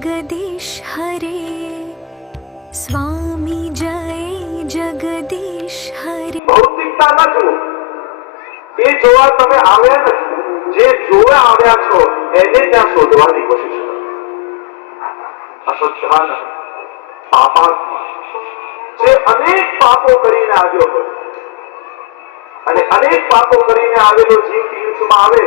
જગદીશ હરે, સ્વામી જય જગદીશ હરે. ભૌતિકતા ન જુઓ, એ જોવા તમે આવ્યા નથી. જે જોવા આવ્યા છો એને ત્યાં શોધવાની કોશિશ કરો. અશ્રદ્ધાન પાપાત્મા જે અનેક પાપો કરીને આવ્યો હોય અને અનેક પાપો કરીને આવેલો જીવ તીર્થમાં આવે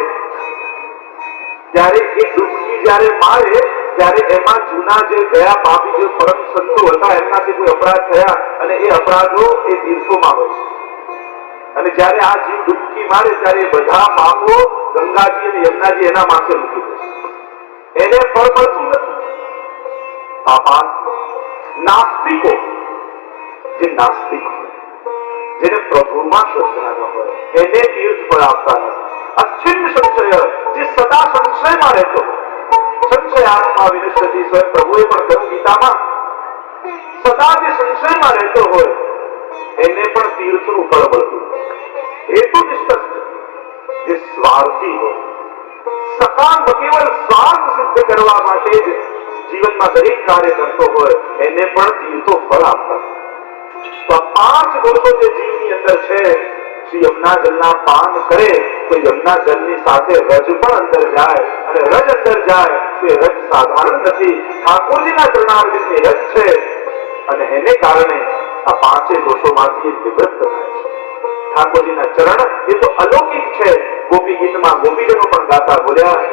ત્યારે એ ડૂબકી જ્યારે મારે ત્યારે એમાં જૂના જે ગયા પાપી જે પરમ સંતો હતા એમનાથી કોઈ અપરાધ થયા અને એ અપરાધો એ તીર્થોમાં હોય છે. અને જ્યારે આ જીવ ડૂબકી મારે ત્યારે બધા પાપો ગંગાજી અને યમુનાજી એના માથે મૂકી દે. એને ફળ મળતું નથી. પાપાત્મા નાસ્તિકો, જે નાસ્તિક હોય, જેને પ્રભુમાં શ્રદ્ધા ન હોય, એને તીર્થ ફળ આપતા નથી. અચ્છિન્ન સંશય, જે સદા સંશયમાં રહેતો, સંશય આત્મા વિનશ્યતિ, સ્વયં પ્રભુએ પણ કહ્યું ગીતામાં, સદા જે સંશયમાં રહેતો હોય એને પણ તીર્થનું ફળ મળતું. હેતુનિષ્ઠ, જે સ્વાર્થી હોય, સકામ કેવળ સ્વાર્થ સિદ્ધ કરવા માટે જ જીવનમાં દરેક કાર્ય કરતો હોય એને પણ તીર્થો ફળ આપતા. તો પાંચ દોષો જે જીવની અંદર છે, શ્રી યમુના જળના પાન કરે તો યમુના જળની સાથે રજ પણ અંદર જાય અને રજ અંદર જાય તો એ રજ સાધારણ નથી, ઠાકોરજીના ચરણારવિંદની રજ છે અને એને કારણે આ પાંચે દોષોમાંથી નિવૃત્ત થાય છે. ઠાકોરજીના ચરણ એ તો અલૌકિક છે. ગોપી ગીતમાં ગોપીજનો પણ ગાતા બોલ્યા,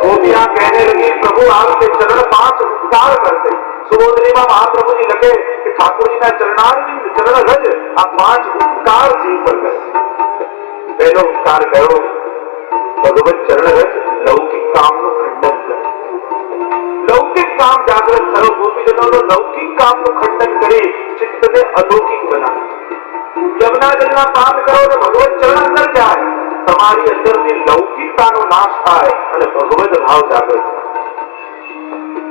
गोपियां कहने लगी प्रभु आपके चरण पांच उपकार करते. सुबोधनीમાં મહાપ્રભુજી લખે કે ઠાકોરજીના ચરણારવિંદ ચરણ રજ આ પાંચ ઉપકાર જીવ પર કરે. પહેલો ઉપકાર કયો? ભગવત ચરણ રજ લૌકિક કામનું ખંડન કરે. લૌકિક કામ જાગૃત કરો. ગોપીજનોનો લૌકિક કામનું ખંડન કરી ચિત્તને અલૌકિક બનાવે. યમુના જળના પાન કરો અને ભગવત ચરણ અંદર જાય, તમારી અંદરની લૌકિકતાનો નાશ થાય અને ભગવત ભાવ જાગૃત થાય.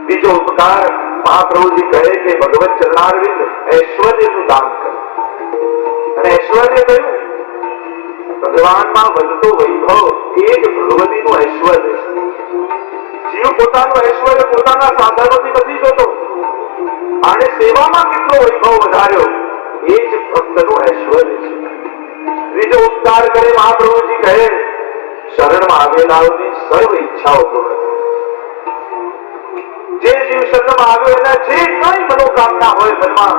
બીજો ઉપકાર મહાપ્રભુજી કહે કે ભગવત ચરણારવિંદ ઐશ્વર્યનું દાન કરે. અને ઐશ્વર્ય કયું? ભગવાનમાં વધતો વૈભવ એ જ ભગવતીનું ઐશ્વર્ય છે. જીવ પોતાનું ઐશ્વર્ય પોતાના સાધનોથી નથી જોતો. આને સેવામાં કેટલો વૈભવ વધાર્યો એ જ ભક્તનું ઐશ્વર્ય છે. ત્રીજો ઉપકાર કરે મહાપ્રભુજી કહે શરણમાં આવેલાઓની સર્વ ઈચ્છાઓ પૂર્ણ કરે. જે જીવ શરણમાં આવ્યો એના જે કઈ મનોકામના હોય મનમાં,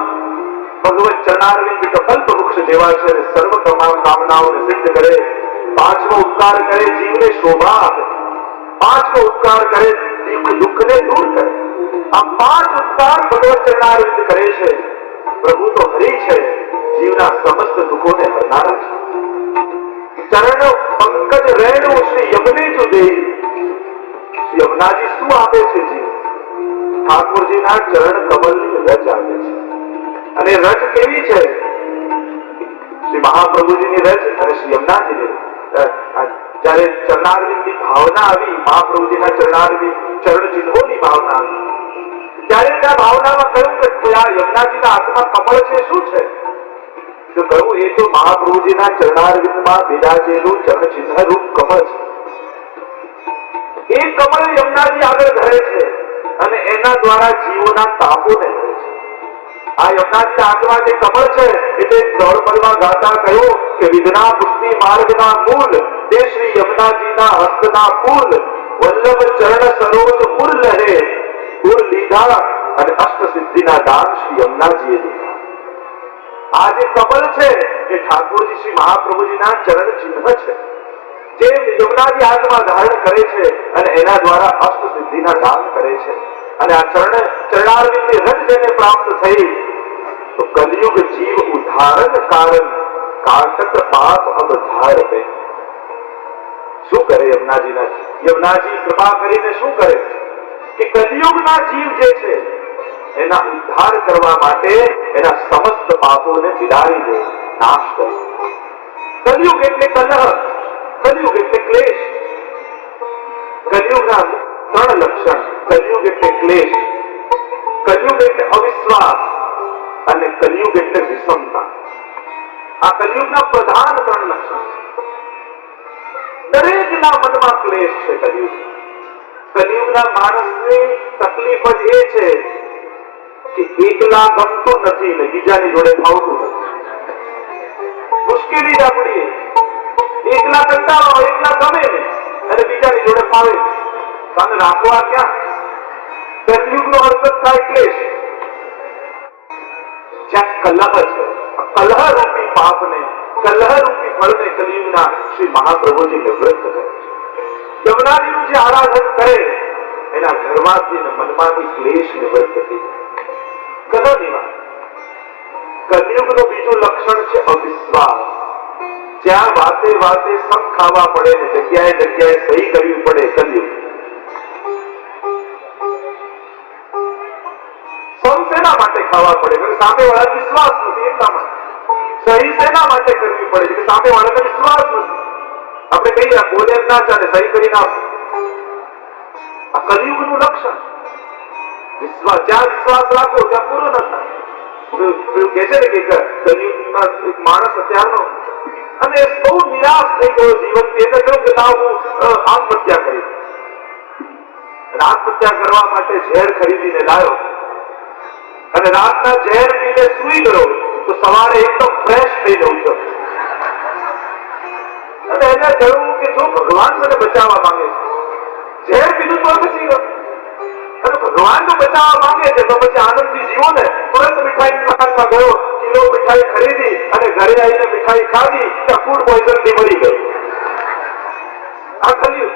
ભગવત ચરણારવિંદ કલ્પ વૃક્ષ જેવા છે અને સર્વ કામનાઓને સિદ્ધ કરે. પાંચમો ઉપકાર કરે જીવને શોભા આપે. પાંચમો ઉપકાર કરે દુઃખને દૂર કરે. આ પાંચ ઉપકાર ભગવત ચરણારવિંદ કરે છે. પ્રભુ તો હરિ છે, જીવના સમસ્ત દુઃખોને હરનારા છે. ચરણ પંકજ રેણુ શ્રી યમને જો દે. શ્રી યમુનાજી શું આપે છે જીવ? ઠાકોરજીના ચરણ કમલની રજ આપે છે. અને રજ કેવી છે? શ્રી મહાપ્રભુજીની રજ અને શ્રી યમુનાજીની જયારે ચરણારવિંદની ભાવના આવી, મહાપ્રભુજીના ચરણ ચિહ્નોની ભાવના આવી, ત્યારે ત્યાં ભાવનામાં કહ્યું કે આ યમુનાજીના હાથમાં કમળ છે, શું છે? તો કહ્યું એ તો મહાપ્રભુજીના ચરણારવિંદમાં બિરાજેલું ચરણ ચિહ્ન રૂપ કમળ છે. એ કમળ યમુનાજી આગળ ધરે છે અને એના દ્વારા જીવોના તાપોને ધરે છે. આ યમુનાજી હાથમાં જે કમળ છે એટલે દોડપલમાં ગાતા કહ્યું કે વિઘ્ના પુષ્ટિ માર્ગના મૂળ તે શ્રી યમુનાજીના હસ્તના ફૂલ, વલ્લભ ચરણ સરોજ ઉર લહે. ઉર લીધા અને અષ્ટ સિદ્ધિના દાન શ્રી યમુનાજીએ દીધા. આ જે કમળ છે એ ઠાકોરજી શ્રી મહાપ્રભુજીના ચરણ ચિહ્ન છે, જે યમુનાજી હાથમાં ધારણ કરે છે અને એના દ્વારા અષ્ટ સિદ્ધિના દાન કરે છે. અને આ ચરણારવિંદની રજ જેને પ્રાપ્ત થઈ તો કલયુગ જીવ ઉદ્ધારણ કારણ કાટક પાપ અવધાર બે. શું કરે યમુનાજી કૃપા કરીને શું કરે કે કલયુગના જીવ જે છે એના ઉદ્ધાર કરવા માટે એના સમસ્ત પાપોને બિલાડી દે, નાશ કરે. કલયુગ એટલે કલહ, કલયુગ એટલે ક્લેશ. કલયુગના ત્રણ લક્ષણ: કલયુગ એટલે ક્લેશ, કલયુગ એટલે અવિશ્વાસ અને કલયુગ એટલે વિષમતા. આ કલયુગના પ્રધાન ત્રણ લક્ષણ છે. દરેકના મનમાં ક્લેશ છે. કલયુગ કલિયુગના માણસની તકલીફ જ એ છે કે એકલા ગમતું નથી ને બીજાની જોડે ફાવતું નથી. મુશ્કેલી જ આપણી એકલા કંટાળો, એકલા ગમે ને અને બીજાની જોડે ફાવે. તમે રાખવા ક્યાં? કલયુગનો અર્થ થાય ક્લેશ. જ્યાં કલહ છે, કલહ રૂપી પાપને, કલહ રૂપી ફળને કલિયુગના શ્રી મહાપ્રભુજી નિવૃત્ત કરે. યમુનાજીનું જે આરાધન કરે એના ઘરમાંથી ને મનમાંથી ક્લેશ નિવૃત્ત થઈ જાય. કલહ નિવારણ. કલિયુગનું બીજું લક્ષણ છે અવિશ્વાસ. જ્યાં વાતે વાતે સમ ખાવા પડે ને જગ્યાએ જગ્યાએ સહી કરવી પડે. કલયુગ સમ શેના માટે ખાવા પડે? સામે વાળા વિશ્વાસ નથી એટલા માટે. સહી શેના માટે કરવી પડે કે સામે વાળાને વિશ્વાસ નથી. આપણે કહીએ બોલે ના ચાલે, સહી કરી નાખો. આ કલિયુગનું લક્ષણ. વિશ્વાસ, જ્યાં વિશ્વાસ રાખો ત્યાં પૂરો ન થાય. પેલું કે છે ને કે કલિયુગમાં એક માણસ અત્યારનો અને બહુ નિરાશ થઈ ગયો જીવનથી. એને કહ્યું કે ના હું આત્મહત્યા કરી. આત્મહત્યા કરવા માટે ઝેર ખરીદીને લાવ્યો અને રાતના ઝેર પીને સૂઈ ગયો તો સવારે એકદમ ફ્રેશ થઈ જવું છે. અને એને કહ્યું કે જો ભગવાન મને બચાવવા માંગે છે, ઝેર પીધું તો બચી ગયો અને ભગવાન જો બચાવવા માંગે છે તો પછી આનંદથી જીવો ને. તુરંત મીઠાઈ દુકાનમાં ગયો, કિલો મીઠાઈ ખરીદી અને ઘરે આવીને મીઠાઈ ખાધી ત્યાં ફૂડ પોઈઝન થી મરી ગયો. આ કલિયુગ.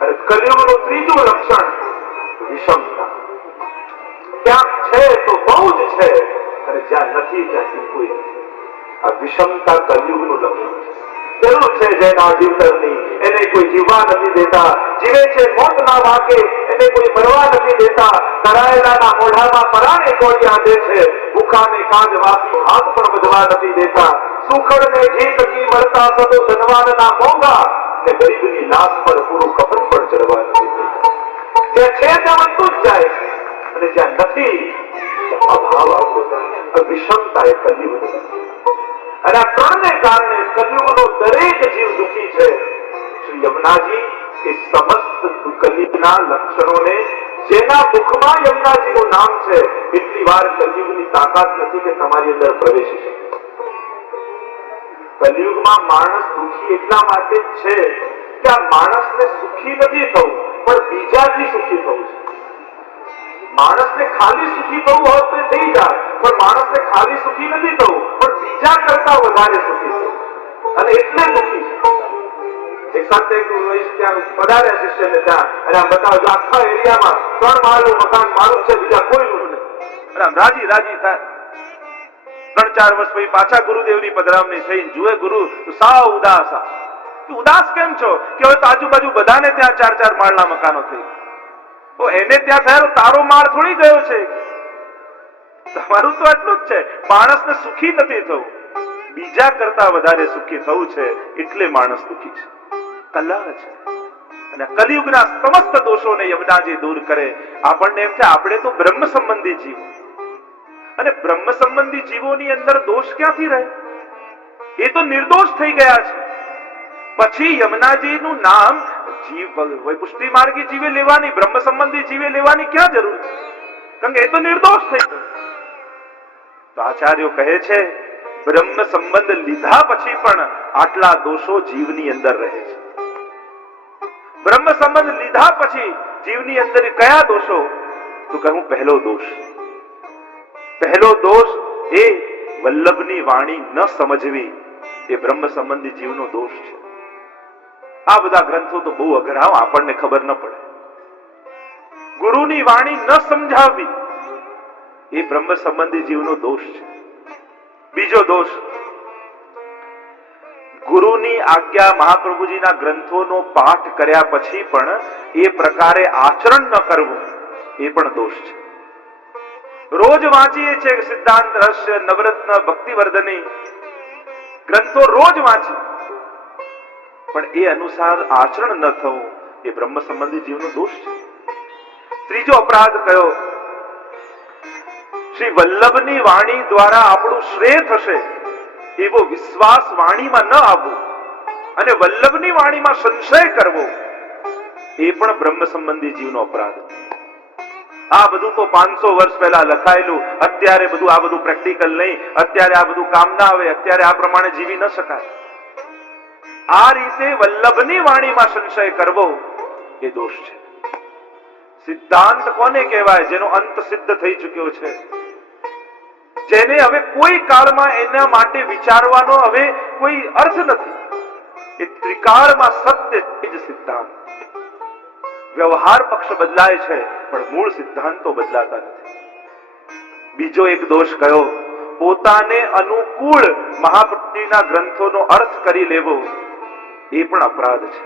અને કલિયુગનું ત્રીજું લક્ષણ વિષમતા. ક્યાંક છે તો બહુ જ છે અને જ્યાં નથી ત્યાંથી કોઈ નથી. આ વિષમતા કલિયુગનું લક્ષણ છે. જરૂર છે જેના જીવતરની, એને કોઈ જીવવા નથી દેતા. જીવે છે મોત ના વાગે, એને કોઈ મરવા નથી દેતા. કરાયેલાના મોઢામાં પરાણે કોળિયા દે છે. ભૂખાને કાંદ વાસી હાથ પણ વધવા નથી દેતા. સુખડને ઘી તકી મળતા સદો ધનવાનના મોંઘા ને ગરીબની લાશ પર પૂરું કફન પણ ચડવા નથી દેતા. જ્યાં છે ત્યાં વધતું જ જાય અને જ્યાં નથી અભાવ આવતો જાય. વિષમતા એ કલિયુગ. અને આ ત્રણને કારણે કલિયુગનો દરેક જીવ દુઃખી છે. શ્રી યમુનાજી એ સમસ્ત કલિયુગના લક્ષણોને, જેના મુખમાં યમુનાજીનું નામ છે, એટલી વાર કલિયુગની તાકાત નથી કે તમારી અંદર પ્રવેશી શકે. કલિયુગમાં માણસ દુઃખી એટલા માટે છે કે આ માણસને સુખી નથી થવું પણ બીજાથી સુખી થવું છે. માણસને ખાલી સુખી થવું હોત તો થઈ જાય, પણ માણસને ખાલી સુખી નથી થવું પણ બીજા કરતા વધારે સુખી થવું, અને એટલે દુઃખી છે. એક સાથે ત્યાં પધાર્યા શિષ્યને ત્યાં અને આમ બતાવો આખા એરિયામાં 3 માળનું મકાન મારું છે, બીજા કોઈનું નહીં. અને આમ રાજી રાજી થાય. 3-4 વર્ષ પછી પાછા ગુરુદેવની પધરામણી થઈ. જુએ ગુરુ સાવ ઉદાસ. ઉદાસ કેમ છો? કે હવે આજુબાજુ બધાને ત્યાં 4-4 માળના મકાનો થઈ. તો એને ત્યાં થયેલો તારો માળ થોડી ગયો છે. તમારું તો એટલું જ છે. માણસને સુખી નથી થવું, બીજા કરતા વધારે સુખી થવું છે, એટલે માણસ દુઃખી છે. કલહ છે. અને કલિયુગના સમસ્ત દોષોને યમુનાજી દૂર કરે. આપણને એમ છે આપણે તો બ્રહ્મ સંબંધી જીવો, અને બ્રહ્મ સંબંધી જીવોની અંદર દોષ ક્યાંથી રહે? એ તો નિર્દોષ થઈ ગયા છે. પછી યમુનાજીનું નામ જીવ પુષ્ટિ માર્ગી જીવે લેવાની, બ્રહ્મ સંબંધી જીવે લેવાની ક્યાં જરૂર છે? કારણ કે એ તો નિર્દોષ થઈ ગયો. તો આચાર્યો કહે છે બ્રહ્મ સંબંધ લીધા પછી પણ આટલા દોષો જીવની અંદર રહે છે. બ્રહ્મ સંબંધ લીધા પછી જીવની અંદર કયા દોષો? તો કહું પહેલો દોષ એ વલ્લભની વાણી ન સમજવી. એ બ્રહ્મ સંબંધી જીવનો દોષ છે. આ બધા ગ્રંથો તો બહુ અઘરા, આપણને ખબર ન પડે. ગુરુની વાણી ન સમજાવવી એ બ્રહ્મ સંબંધી જીવનો દોષ છે. બીજો દોષ, ગુરુની આજ્ઞા, મહાપ્રભુજીના ગ્રંથોનો પાઠ કર્યા પછી પણ એ પ્રકારે આચરણ ન કરવું એ પણ દોષ છે. રોજ વાંચીએ છીએ સિદ્ધાંત રહસ્ય, નવરત્ન, ભક્તિવર્ધની ગ્રંથો રોજ વાંચી, પણ એ અનુસાર આચરણ ન થવું એ બ્રહ્મ સંબંધી જીવનો દોષ છે. ત્રીજો અપરાધ કયો? શ્રી વલ્લભની વાણી દ્વારા આપણું શ્રેય થશે એવો વિશ્વાસ વાણીમાં ન આવવો અને વલ્લભની વાણીમાં સંશય કરવો એ પણ બ્રહ્મ સંબંધી જીવનો અપરાધ. આ બધું તો 500 વર્ષ પહેલા લખાયેલું, અત્યારે બધું આ બધું પ્રેક્ટિકલ નહીં, અત્યારે આ બધું કામ ના આવે, અત્યારે આ પ્રમાણે જીવી ન શકાય. આ રીતે વલ્લભની વાણીમાં સંશય કરવો એ દોષ છે. સિદ્ધાંત કોને કહેવાય? જેનો અંત સિદ્ધ થઈ ચૂક્યો છે, જેને હવે કોઈ કાળમાં એના માટે વિચારવાનો હવે કોઈ અર્થ નથી. એ ત્રિકાળમાં સત્ય જ સિદ્ધાંત. વ્યવહાર પક્ષ બદલાય છે પણ મૂળ સિદ્ધાંતો બદલાતા નથી. બીજો એક દોષ કયો? પોતાને અનુકૂળ મહાપ્રભુજીના ગ્રંથોનો અર્થ કરી લેવો એ પણ અપરાધ છે.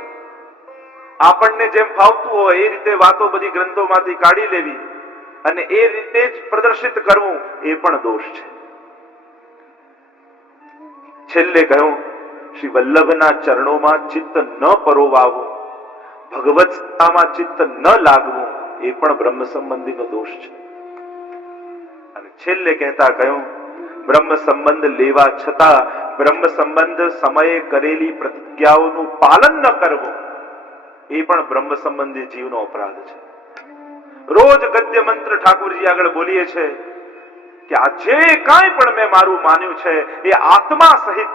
આપણને જેમ ફાવતું હોય એ રીતે વાતો બધી ગ્રંથોમાંથી કાઢી લેવી અને એ રીતે જ પ્રદર્શિત કરવું એ પણ દોષ છે. છેલ્લે કહ્યું, શ્રી વલ્લભના ચરણોમાં ચિત્ત ન પરોવાવું, ભગવત સેવામાં ચિત્ત ન લાગવું એ પણ બ્રહ્મ સંબંધીનો દોષ છે. અને છેલ્લે કહેતા કહ્યું, બ્રહ્મ સંબંધ લેવા છતાં બ્રહ્મ સંબંધ સમયે કરેલી પ્રતિજ્ઞાઓનું પાલન ન કરવું એ પણ બ્રહ્મ સંબંધી જીવનો અપરાધ છે. રોજ ગદ્ય મંત્ર ઠાકોરજી આગળ બોલીએ છે કે આ જે કાંઈ પણ મેં મારું માન્યું છે એ આત્મા સહિત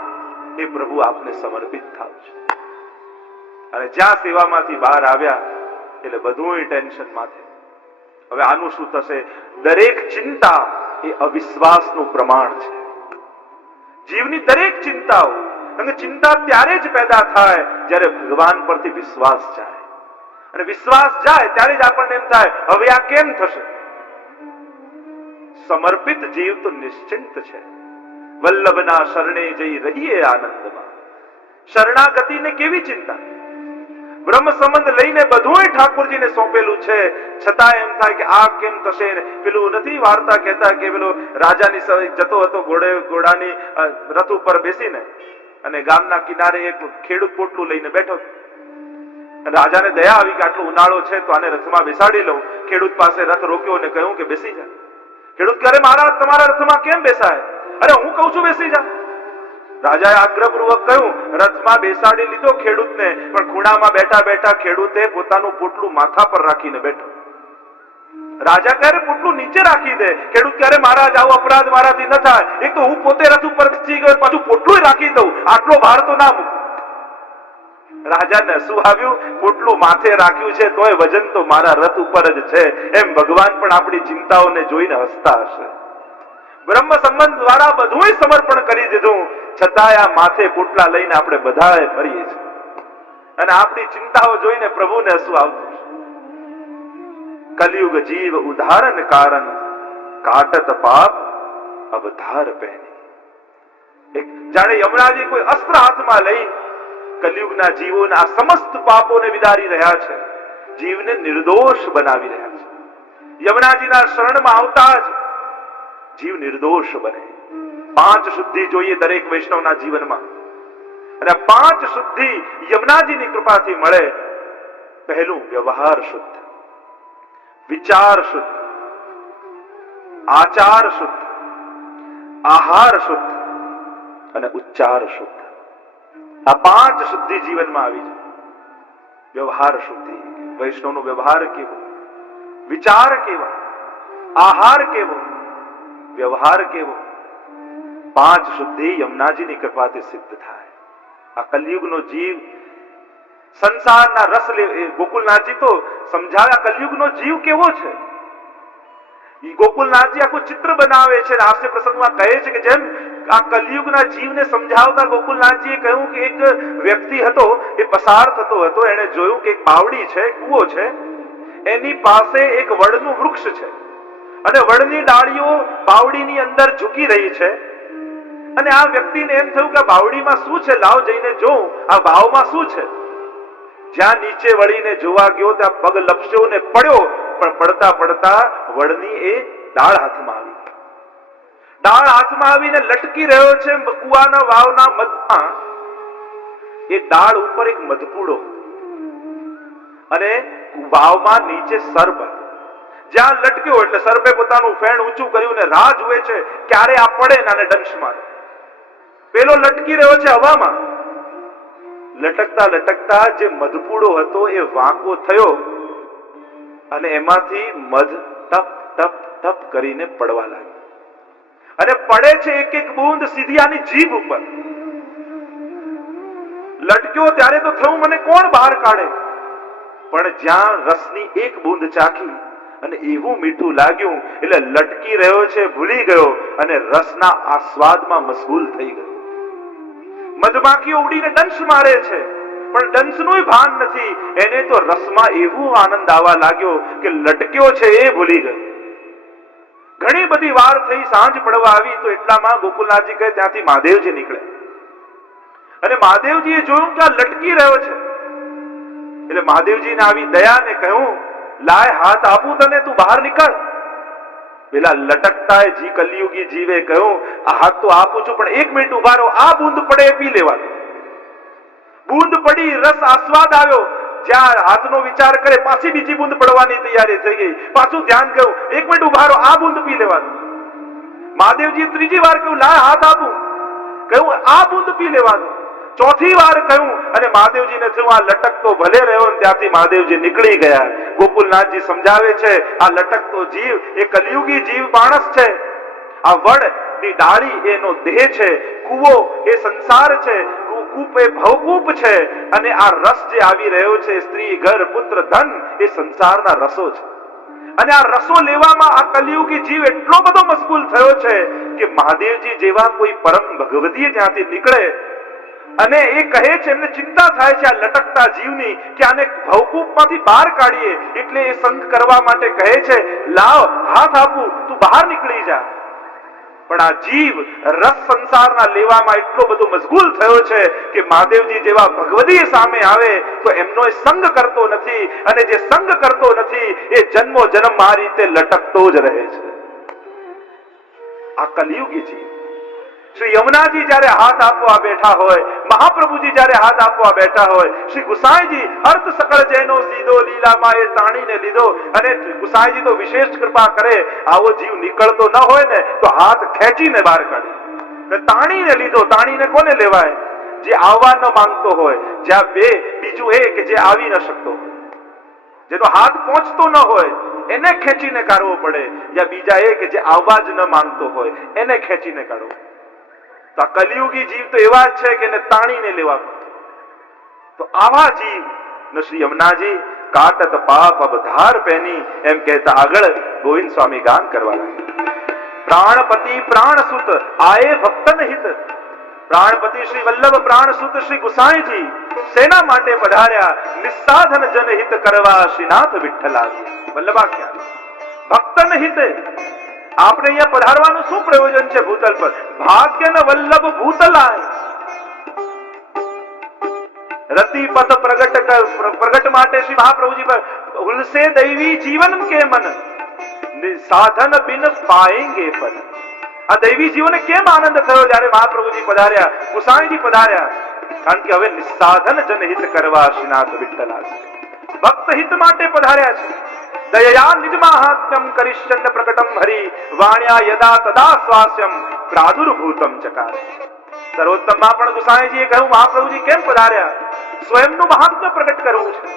એ પ્રભુ આપને સમર્પિત થાવ છે. અને જ્યાં સેવામાંથી બહાર આવ્યા એટલે બધું ટેન્શન માથે. હવે આનું શું થશે? દરેક ચિંતા એ અવિશ્વાસનું પ્રમાણ છે. જીવની દરેક ચિંતાઓ, અને ચિંતા ત્યારે જ પેદા થાય જ્યારે ભગવાન પરથી વિશ્વાસ જાય. અને વિશ્વાસ જાય ત્યારે જ આપણને એમ થાય હવે આ કેમ થશે. સમર્પિત જીવ તો નિશ્ચિંત છે. વલ્લભના શરણે જઈ રહીએ આનંદમાં. શરણાગતિને કેવી ચિંતા? બ્રહ્મ સંબંધ લઈને બધું ઠાકોરજીને સોંપેલું છે, છતાં એમ થાય કે આ કેમ થશે. પેલું નથી વાર્તા કહેતા કે પેલો રાજાની જતો હતો ઘોડાની રથ ઉપર બેસીને, અને ગામના કિનારે એક ખેડૂત પોટલું લઈને બેઠો. રાજાને દયા આવી કે આટલો ઉનાળો છે તો આને રથમાં બેસાડી લઉં. ખેડૂત પાસે રથ રોક્યો અને કહ્યું કે બેસી જા. ખેડૂત કહે, મારા તમારા રથમાં કેમ બેસાય? અરે હું કહું છું બેસી જા. રાજાએ આગ્રહપૂર્વક કહ્યું, રથમાં બેસાડી લીધો ખેડૂતને, પણ ખૂણામાં બેઠા બેઠા ખેડૂતે પોતાનું પોટલું માથા પર રાખીને બેઠો. રાજા કહે, પોટલું નીચે રાખી દે. ખેડૂત કહે, મહારાજ આવો અપરાધ મારાથી ન થાય. એક તો હું પોતે રથ ઉપર બેસી ગયો, પાછું પોટલું રાખી દઉં, આટલો ભાર તો ના મૂકું. રાજાને શું આવ્યું? પોટલું માથે રાખ્યું છે તોય વજન તો મારા રથ ઉપર જ છે. એમ ભગવાન પણ આપણી ચિંતાઓને જોઈને હસતા હશે. બ્રહ્મ સંબંધ દ્વારા બધું સમર્પણ કરી દીધું, છતાંય આ માથે પોટલા લઈને આપણે બધાએ ફરીએ છીએ. અને આપણી ચિંતાઓ જોઈને પ્રભુને શું આવતું છે? કલયુગ જીવ ઉદાહરણ કારણ કાટત પાપ અવધાર પહેની. એક જાણે યમરાજી કોઈ અસ્ત્ર હાથમાં લઈ કલયુગના જીવોના સમસ્ત પાપોને વિદારી રહ્યા છે, જીવને નિર્દોષ બનાવી રહ્યા છે. યમરાજીના શરણમાં આવતા જ જીવ નિર્દોષ બને. 5 શુદ્ધિ જોઈએ દરેક વૈષ્ણવના જીવનમાં, અને 5 શુદ્ધિ યમનાજીની કૃપાથી મળે. પહેલું વ્યવહાર શુદ્ધ, વિચાર શુદ્ધ, આચાર શુદ્ધ, આહાર શુદ્ધ અને ઉચ્ચાર શુદ્ધ. આ 5 શુદ્ધિ જીવનમાં આવી છે. વ્યવહાર શુદ્ધિ, વૈષ્ણવનો વ્યવહાર કેવો, વિચાર કેવા, આહાર કેવો, વ્યવહાર કેવો, 5 શુદ્ધિ યમુનાજીની કૃપાથી સિદ્ધ થાય. આ કલયુગનો જીવ સંસારના રસ લે. ગોકુલનાથજી તો સમજાવ્યા કલયુગનો જીવ કેવો છે. ગોકુલનાથજી આખું ચિત્ર બનાવે છે. હાસ્ય પ્રસંગમાં કહે છે કે જેમ આ કલયુગના જીવને સમજાવતા ગોકુલનાથજીએ કહ્યું કે એક વ્યક્તિ હતો, એ પસાર થતો હતો. એને જોયું કે એક બાવડી છે, કૂવો છે, એની પાસે એક વડનું વૃક્ષ છે, અને વડની ડાળીઓ બાવડીની અંદર ઝૂકી રહી છે. અને આ વ્યક્તિને એમ થયું કે આ બાવડીમાં શું છે, લાવ જઈને જોઉં આ વાવમાં શું છે. જ્યાં નીચે વળીને જોવા ગયો ત્યાં પગ લપસ્યો ને પડ્યો, પણ પડતા પડતા વડની એ ડાળ હાથમાં આવી. ડાળ હાથમાં આવીને લટકી રહ્યો છે કુવાના વાવના મધમાં. એ ડાળ ઉપર એક મધપૂડો અને વાવમાં નીચે સર્પ. જ્યાં લટક્યો એટલે સર્પે પોતાનું ફેણ ઊંચું કર્યું ને રાહ જુએ છે ક્યારે આ પડે ને આને દંશ મારે. પેલો લટકી રહ્યો છે હવામાં. લટકતા લટકતા જે મધપૂડો હતો એ વાંકો થયો અને એમાંથી મધ ટપ ટપ ટપ કરીને પડવા લાગ્યો અને પડે છે એક એક બૂંદ સીધી આની જીભ ઉપર. લટક્યો ત્યારે તો થયું મને કોણ બહાર કાઢે, પણ જ્યાં રસની એક બૂંદ ચાખી અને એવું મીઠું લાગ્યું એટલે લટકી રહ્યો છે ભૂલી ગયો અને રસના આસ્વાદમાં મશગુલ થઈ ગયો. મધમાખીઓ ઉડીને દંશ મારે છે પણ દંશનું ભાન નથી, એને તો રસમાં એવું આનંદ આવવા લાગ્યો કે લટક્યો છે એ ભૂલી ગયો. ઘણી બધી વાર થઈ, સાંજ પડવા આવી તો એટલામાં ગોકુલનાથજી કહે ત્યાંથી મહાદેવજી નીકળે અને મહાદેવજીએ જોયું કે આ લટકી રહ્યો છે એટલે મહાદેવજીને આવી દયાને કહ્યું લાય હાથ આપું તને, તું બહાર નીકળ. પેલા લટકતા જી કલિયુગી જીવે કહ્યું આ હાથ તો આપું છું પણ 1 મિનિટ ઉભા રહો, આ બૂંદ પડે એ પી લેવાનું. બૂંદ પડી, રસ આસ્વાદ આવ્યો, જ્યાં હાથનો વિચાર કરે પાછી બીજી બૂંદ પડવાની તૈયારી થઈ ગઈ. પાછું ધ્યાન કહ્યું 1 મિનિટ ઉભા રહો, આ બૂંદ પી લેવાનું. મહાદેવજી ત્રીજી વાર કહ્યું લાય હાથ આપું, કહ્યું આ બૂંદ પી લેવાનું. ચોથી વાર કહ્યું અને મહાદેવજીને થયું આ લટકતો ભલે રહ્યો. ત્યાંથી મહાદેવજી નીકળી ગયા. ગોકુલનાથજી સમજાવે છે આ લટકતો જીવ એ કલિયુગી જીવ માણસ છે. આ વડની ડાળી એનો દેહ છે, કૂવો એ સંસાર છે, કૂપ એ ભવકૂપ છે અને આ રસ જે આવી રહ્યો છે સ્ત્રી, ઘર, પુત્ર, ધન એ સંસારના રસો છે. અને આ રસો લેવામાં આ કલિયુગી જીવ એટલો બધો મશગુલ થયો છે કે મહાદેવજી જેવા કોઈ પરમ ભગવતીએ જ્યાંથી નીકળે અને એ કહે છે, એમને ચિંતા થાય છે આ લટકતા જીવની કે આને ભવકૂપમાંથી બહાર કાઢીએ. એટલે એ સંગ કરવા માટે કહે છે લાવ હાથ આપું, તું બહાર નીકળી જા. પણ આ જીવ રસ સંસારના લેવામાં એટલો બધો મશગુલ થયો છે કે મહાદેવજી જેવા ભગવતી સામે આવે તો એમનો એ સંગ કરતો નથી અને જે સંગ કરતો નથી એ જન્મો જન્મ આ રીતે લટકતો જ રહે છે. આ કલિયુગી જીવ. શ્રી યમુનાજી જ્યારે હાથ આપવા બેઠા હોય, મહાપ્રભુજી જ્યારે હાથ આપવા બેઠા હોય, શ્રી ગુસાઈજી અર્થ સકળ જેનો સીધો લીલામાં એ તાણીને લીધો અને ગુસાઈજી તો વિશેષ કૃપા કરે, આવો જીવ નીકળતો ન હોય ને તો હાથ ખેંચીને બહાર કાઢે. તાણીને લીધો. તાણીને કોને લેવાય? જે આવવા ન માંગતો હોય. જ્યાં બીજું એ કે જે આવી ન શકતો હોય, જેનો હાથ પહોંચતો ન હોય એને ખેંચીને કાઢવો પડે, યા બીજા એ કે જે આવવા જ ન માંગતો હોય એને ખેંચીને કાઢવો. તો કલિયુગી જીવ તો એવા જ છે કે એને તાણીને લેવા પડે. તો આવા જીવ ન શ્રી યમુનાજી કાટત પાપ અવધાર પેની એમ કહેતા આગળ ગોવિંદ સ્વામી ગાન કરવા લાગ્યા. પ્રાણપતિ પ્રાણસુત આયે ભક્તન હિત. પ્રાણપતિ શ્રી વલ્લભ પ્રાણસુત શ્રી ગુસાઈજી સેના માટે પધાર્યા, નિસ્સાધન જનહિત કરવા શ્રીનાથ વિઠ્ઠલ આવ્યા. વલ્લભાખ્યાન ભક્તન હિતે. આપણે અહીંયા પધારવાનું શું પ્રયોજન છે ભૂતલ પર? ભાગ્યન વલ્લભ ભૂતલાય. રતિ પથ પ્રગટ માટે શ્રી મહાપ્રભુજી પર ઉલસે દૈવી જીવન કે મન સાધન બિન પાએંગે પદ. આ દૈવી જીવને કેમ આનંદ થયો જ્યારે મહાપ્રભુજી પધાર્યા, ગુસાઈજી પધાર્યા? કારણ કે હવે નિસ્સાધન જનહિત કરવા શ્રીનાથ વિઠ્ઠલ ભક્ત હિત માટે પધાર્યા છે. દયા નિજ મહાત્મ્યમ કરિષ્યન્ન પ્રકટમ હરિ વાણ્યા યદા તદા સ્વાસ્યમ પ્રાદુર્ભૂતમ ચકાર. સર્વોત્તમમાં પણ ગુસાઈજીએ કહ્યું મહાપ્રભુજી કેમ પધાર્યા? સ્વયંનું મહાત્મ્ય પ્રગટ કરવું છે.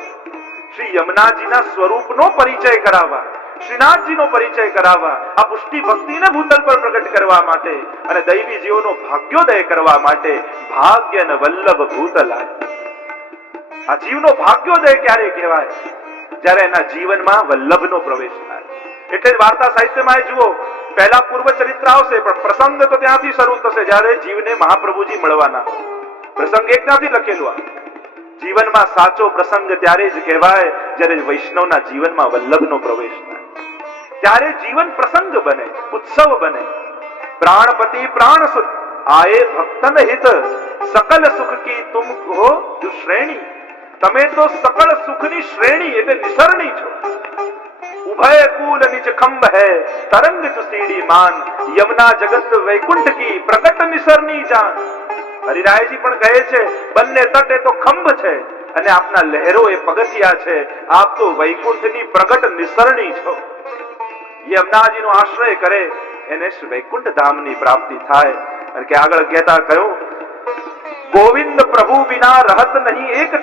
શ્રી યમુનાજીના સ્વરૂપનો પરિચય કરાવવા, શ્રીનાથજીનો પરિચય કરાવવા, આ પુષ્ટિ ભક્તિને ભૂતલ પર પ્રગટ કરવા માટે અને દૈવી જીવોનો ભાગ્યોદય કરવા માટે ભાગ્ય ને વલ્લભ ભૂતલાય. આ જીવનો ભાગ્યોદય ક્યારે કહેવાય? જ્યારે એના જીવનમાં વલ્લભનો પ્રવેશ થાય. એટલે જ વાર્તા સાહિત્યમાં જુઓ, પહેલા પૂર્વ ચરિત્ર આવશે પણ પ્રસંગ તો ત્યાંથી શરૂ થશે જ્યારે જીવને મહાપ્રભુજી મળવાના. પ્રસંગ એક ત્યાંથી લખેલું. આ જીવનમાં સાચો પ્રસંગ ત્યારે જ કહેવાય જ્યારે વૈષ્ણવના જીવનમાં વલ્લભનો પ્રવેશ થાય. ત્યારે જીવન પ્રસંગ બને, ઉત્સવ બને. પ્રાણપતિ પ્રાણસુત આયે ભક્તન હિત સકલ સુખ કી તુમ હો જો શ્રેણી. તમે તો સકળ સુખની શ્રેણી એટલે નિસરણી છો. ઉભય કુલ નિજ ખંભ હૈ તરંગ તુસીડી માન યમુના જગત વૈકુંઠ કી પ્રગટ નિસરણી જાન. હરિરાયજી પણ કહે છે બંને તટે તો ખંભ છે અને આપના લહેરો એ પગથિયા છે. આપ તો વૈકુંઠની પ્રગટ નિસરણી છો. યમુનાજીનો આશ્રય કરે એને વૈકુંઠ ધામની પ્રાપ્તિ થાય. અને કે આગળ કહેતા કહ્યું ગોવિંદ પ્રભુ વિના રહત નહીં એક